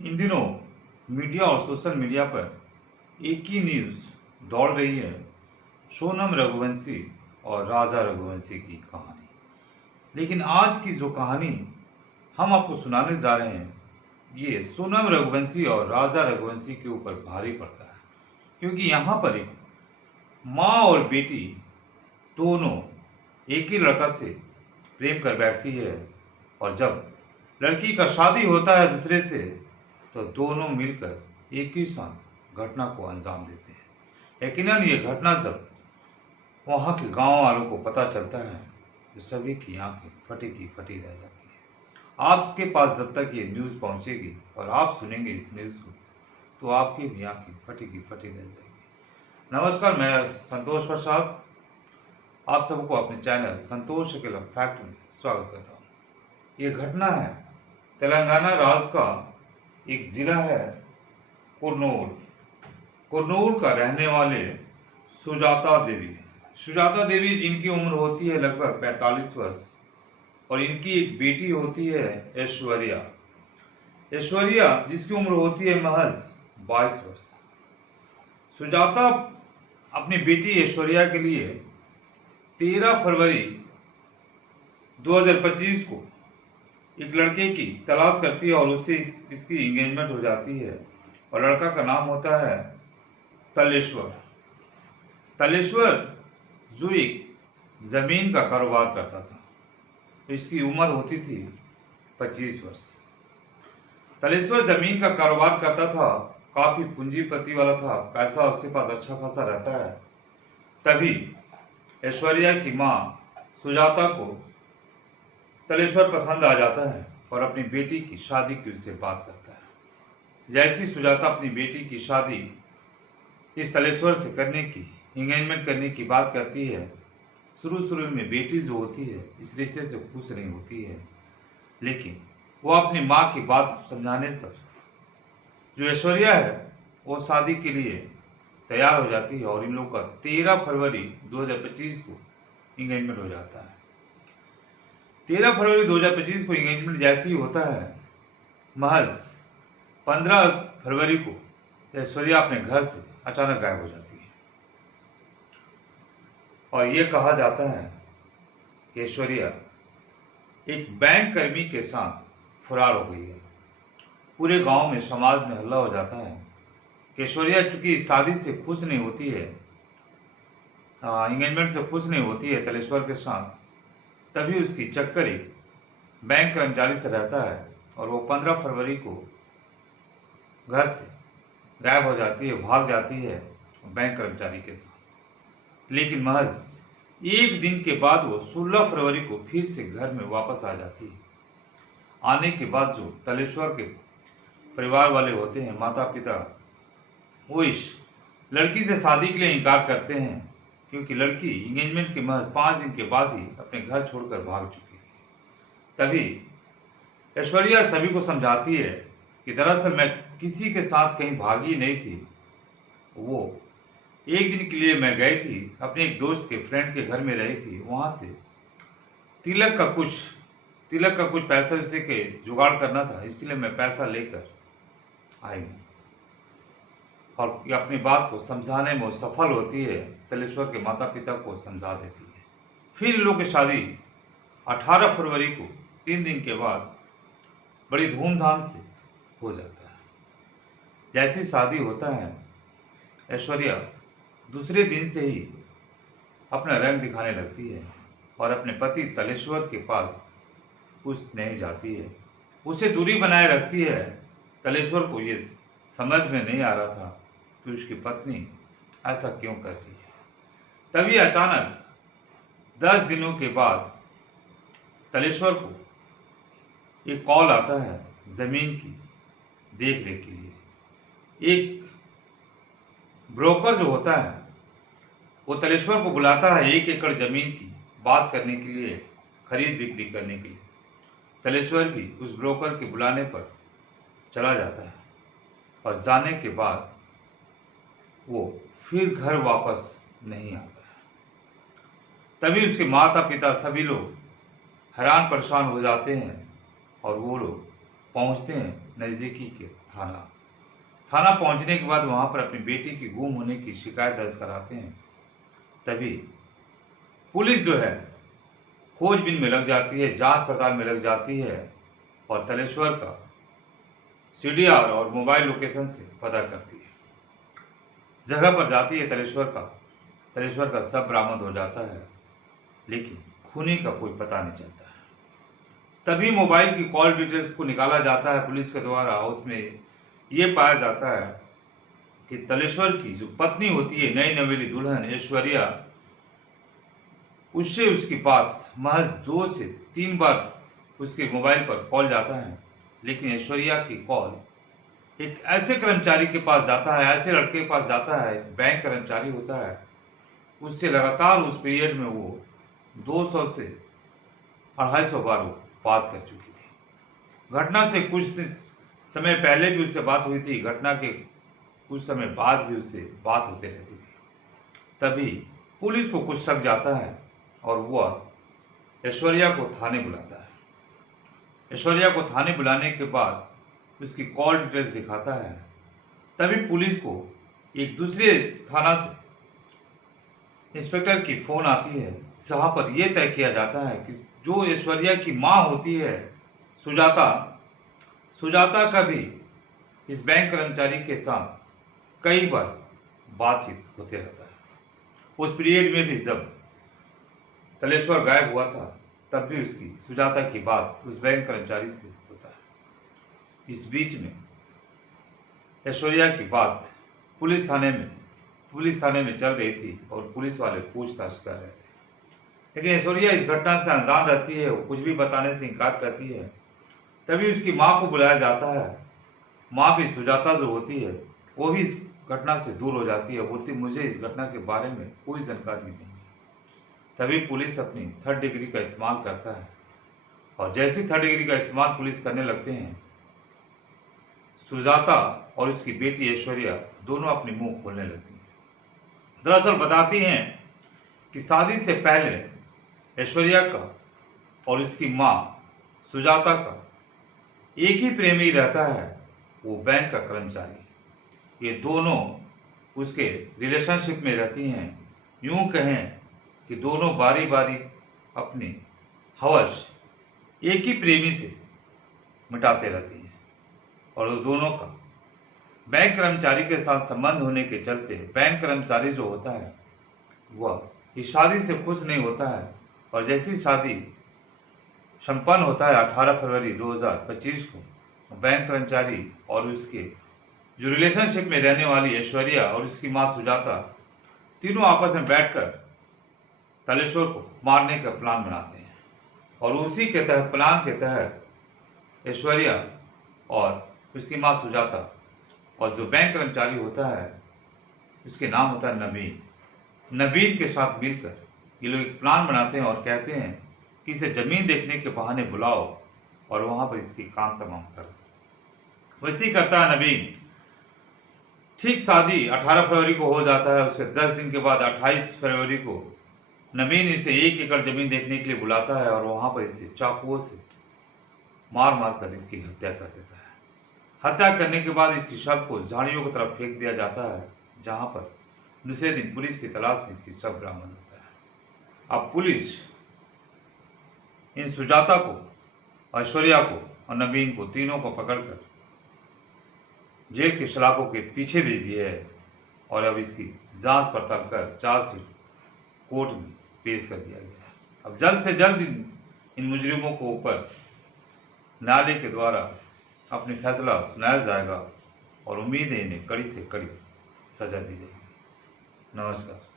इन दिनों मीडिया और social media पर एक ही न्यूज़ दौड़ रही है, सोनम रघुवंशी और राजा रघुवंशी की कहानी। लेकिन आज की जो कहानी हम आपको सुनाने जा रहे हैं, ये सोनम रघुवंशी और राजा रघुवंशी के ऊपर भारी पड़ता है, क्योंकि यहाँ पर एक माँ और बेटी दोनों एक ही लड़का से प्रेम कर बैठती है, और जब लड़की का शादी होता है दूसरे से, तो दोनों मिलकर एक ही साथ घटना को अंजाम देते हैं। यकीनन ये घटना जब वहाँ के गांव वालों को पता चलता है, तो सभी की आंखें फटी की फटी रह जाती है। आपके पास जब तक ये न्यूज़ पहुँचेगी और आप सुनेंगे इस न्यूज़ को, तो आपकी भी आंखें फटी की फटी रह जाएगी। नमस्कार, मैं संतोष प्रसाद आप सबको अपने चैनल संतोष अकेला फैक्ट में स्वागत करता हूँ। ये घटना है तेलंगाना राज्य का एक जिला है कुर्नूल। कुर्नूल का रहने वाले सुजाता देवी जिनकी उम्र होती है लगभग 45 वर्ष, और इनकी एक बेटी होती है ऐश्वर्या जिसकी उम्र होती है महज 22 वर्ष। सुजाता अपनी बेटी ऐश्वर्या के लिए 13 फरवरी 2025 को एक लड़के की तलाश करती है और उससे इसकी एंगेजमेंट हो जाती है, और लड़का का नाम होता है तलेश्वर जो एक जमीन का कारोबार करता था। इसकी उम्र होती थी 25 वर्ष। तलेश्वर जमीन का कारोबार करता था, काफी पूंजीपति वाला था, पैसा उसके पास अच्छा खासा रहता है। तभी ऐश्वर्या की माँ सुजाता को तलेश्वर पसंद आ जाता है और अपनी बेटी की शादी की उससे बात करता है। जैसी सुजाता अपनी बेटी की शादी इस तलेश्वर से करने की, एंगेजमेंट करने की बात करती है, शुरू में बेटी जो होती है इस रिश्ते से खुश नहीं होती है, लेकिन वो अपनी माँ की बात समझाने पर जो ऐश्वर्या है वो शादी के लिए तैयार हो जाती है, और इन लोगों का 13 फरवरी 2025 को एंगेजमेंट हो जाता है। 13 फरवरी 2025 को एंगेजमेंट जैसे ही होता है, महज 15 फरवरी को ऐश्वर्या अपने घर से अचानक गायब हो जाती है, और यह कहा जाता है कि ऐश्वर्या एक बैंक कर्मी के साथ फरार हो गई है। पूरे गांव में, समाज में हल्ला हो जाता है कि ऐश्वर्या चूंकि शादी से खुश नहीं होती है, एंगेजमेंट से खुश नहीं होती है तलेश्वर के साथ, तभी उसकी चक्कर एक बैंक कर्मचारी से रहता है, और वो 15 फरवरी को घर से गायब हो जाती है, भाग जाती है बैंक कर्मचारी के साथ। लेकिन महज एक दिन के बाद वो 16 फरवरी को फिर से घर में वापस आ जाती है। आने के बाद जो तलेश्वर के परिवार वाले होते हैं, माता पिता, वो इस लड़की से शादी के लिए इनकार करते हैं, क्योंकि लड़की एंगेजमेंट के महज 5 दिन के बाद ही अपने घर छोड़कर भाग चुकी थी। तभी ऐश्वर्या सभी को समझाती है कि दरअसल मैं किसी के साथ कहीं भागी नहीं थी, वो एक दिन के लिए मैं गई थी, अपने एक दोस्त के फ्रेंड के घर में रही थी, वहां से तिलक का कुछ पैसा उसे के जुगाड़ करना था, इसलिए मैं पैसा लेकर आई। और ये अपनी बात को समझाने में सफल होती है, तलेश्वर के माता पिता को समझा देती है। फिर इन लोगों की शादी 18 फरवरी को 3 दिन के बाद बड़ी धूमधाम से हो जाता है। जैसी शादी होता है, ऐश्वर्या दूसरे दिन से ही अपना रंग दिखाने लगती है और अपने पति तलेश्वर के पास कुछ नहीं जाती है, उसे दूरी बनाए रखती है। तलेश्वर को ये समझ में नहीं आ रहा था कि उसकी पत्नी ऐसा क्यों कर रही है। तभी अचानक 10 दिनों के बाद तलेश्वर को एक कॉल आता है जमीन की देखरेख के लिए। एक ब्रोकर जो होता है वो तलेश्वर को बुलाता है 1 एकड़ जमीन की बात करने के लिए, खरीद बिक्री करने के लिए। तलेश्वर भी उस ब्रोकर के बुलाने पर चला जाता है, और जाने के बाद वो फिर घर वापस नहीं आता है। तभी उसके माता पिता सभी लोग हैरान परेशान हो जाते हैं, और वो लोग पहुंचते हैं नज़दीकी के थाना पहुंचने के बाद वहां पर अपनी बेटी की गुम होने की शिकायत दर्ज कराते हैं। तभी पुलिस जो है खोजबीन में लग जाती है, जांच पड़ताल में लग जाती है और तलेश्वर का सीडीआर और मोबाइल लोकेशन से पता करती है। जगह पर जाती है, तलेश्वर का शव बरामद हो जाता है, लेकिन खूनी का कोई पता नहीं चलता है। तभी मोबाइल की कॉल डिटेल्स को निकाला जाता है पुलिस के द्वारा। उसमें यह पाया जाता है कि तलेश्वर की जो पत्नी होती है, नई नवेली दुल्हन ऐश्वर्या, उससे उसकी बात महज 2 से 3 बार उसके मोबाइल पर कॉल जाता है। लेकिन ऐश्वर्या की कॉल एक ऐसे कर्मचारी के पास जाता है, ऐसे लड़के के पास जाता है, बैंक कर्मचारी होता है, उससे लगातार उस पीरियड में वो 200 से 250 बार वो बात कर चुकी थी। घटना से कुछ समय पहले भी उससे बात हुई थी, घटना के कुछ समय बाद भी उससे बात होते रहती थी। तभी पुलिस को कुछ शक जाता है और वह ऐश्वर्या को थाने बुलाता है। ऐश्वर्या को थाने बुलाने के बाद उसकी कॉल डिटेल्स दिखाता है। तभी पुलिस को एक दूसरे थाना से इंस्पेक्टर की फोन आती है, जहां पर यह तय किया जाता है कि जो ऐश्वर्या की मां होती है सुजाता का भी इस बैंक कर्मचारी के साथ कई बार बातचीत होते रहता है। उस पीरियड में भी जब तलेश्वर गायब हुआ था, तब भी उसकी सुजाता की बात उस बैंक कर्मचारी से होता है। इस बीच में ऐश्वर्या की बात पुलिस थाने में चल रही थी और पुलिस वाले पूछताछ कर रहे थे। लेकिन ऐश्वर्या इस घटना से अनजान रहती है, वो कुछ भी बताने से इनकार करती है। तभी उसकी मां को बुलाया जाता है। मां भी, सुजाता जो होती है, वो भी इस घटना से दूर हो जाती है, बोलती मुझे इस घटना के बारे में कोई जानकारी नहीं। तभी पुलिस अपनी 3rd डिग्री का इस्तेमाल करता है और जैसी 3rd डिग्री का इस्तेमाल पुलिस करने लगते हैं, सुजाता और उसकी बेटी ऐश्वर्या दोनों अपनी मुंह खोलने लगती हैं। दरअसल बताती हैं कि शादी से पहले ऐश्वर्या का और उसकी मां सुजाता का एक ही प्रेमी रहता है, वो बैंक का कर्मचारी। ये दोनों उसके रिलेशनशिप में रहती हैं। यूं कहें कि दोनों बारी बारी अपनी हवस एक ही प्रेमी से मिटाते रहती हैं और दोनों का बैंक कर्मचारी के साथ संबंध होने के चलते बैंक कर्मचारी जो होता है वह इस शादी से खुश नहीं होता है और जैसी शादी संपन्न होता है 18 फरवरी 2025 को, बैंक कर्मचारी और उसके जो रिलेशनशिप में रहने वाली ऐश्वर्या और उसकी मां सुजाता तीनों आपस में बैठकर तलेश्वर को मारने का प्लान बनाते हैं और उसी के प्लान के तहत ऐश्वर्या और उसकी मां सुजाता और जो बैंक कर्मचारी होता है, उसके नाम होता है नबीन के साथ मिलकर ये लोग एक प्लान बनाते हैं और कहते हैं कि इसे जमीन देखने के बहाने बुलाओ और वहां पर इसकी काम तमाम कर दो। वैसे ही करता है नबीन। ठीक शादी 18 फरवरी को हो जाता है। उसके 10 दिन के बाद 28 फरवरी को नबीन इसे 1 एकड़ जमीन देखने के लिए बुलाता है और वहां पर इसे चाकुओं से मार कर इसकी हत्या कर देता है। हत्या करने के बाद इसकी शव को झाड़ियों की तरफ फेंक दिया जाता है, जहां पर दूसरे दिन पुलिस की तलाश में इसकी शव बरामद होता है। अब पुलिस इन सुजाता को, ऐश्वर्या को और नबीन को तीनों को पकड़कर जेल के सलाखों के पीछे भेज दिया है और अब इसकी जांच पड़ताल कर चार्जशीट कोर्ट में पेश कर दिया गया है। अब जल्द से जल्द इन मुजरिमों को ऊपर न्यायालय के द्वारा अपनी फैसला सुनाया जाएगा और उम्मीद है इन्हें कड़ी से कड़ी सजा दी जाएगी। नमस्कार।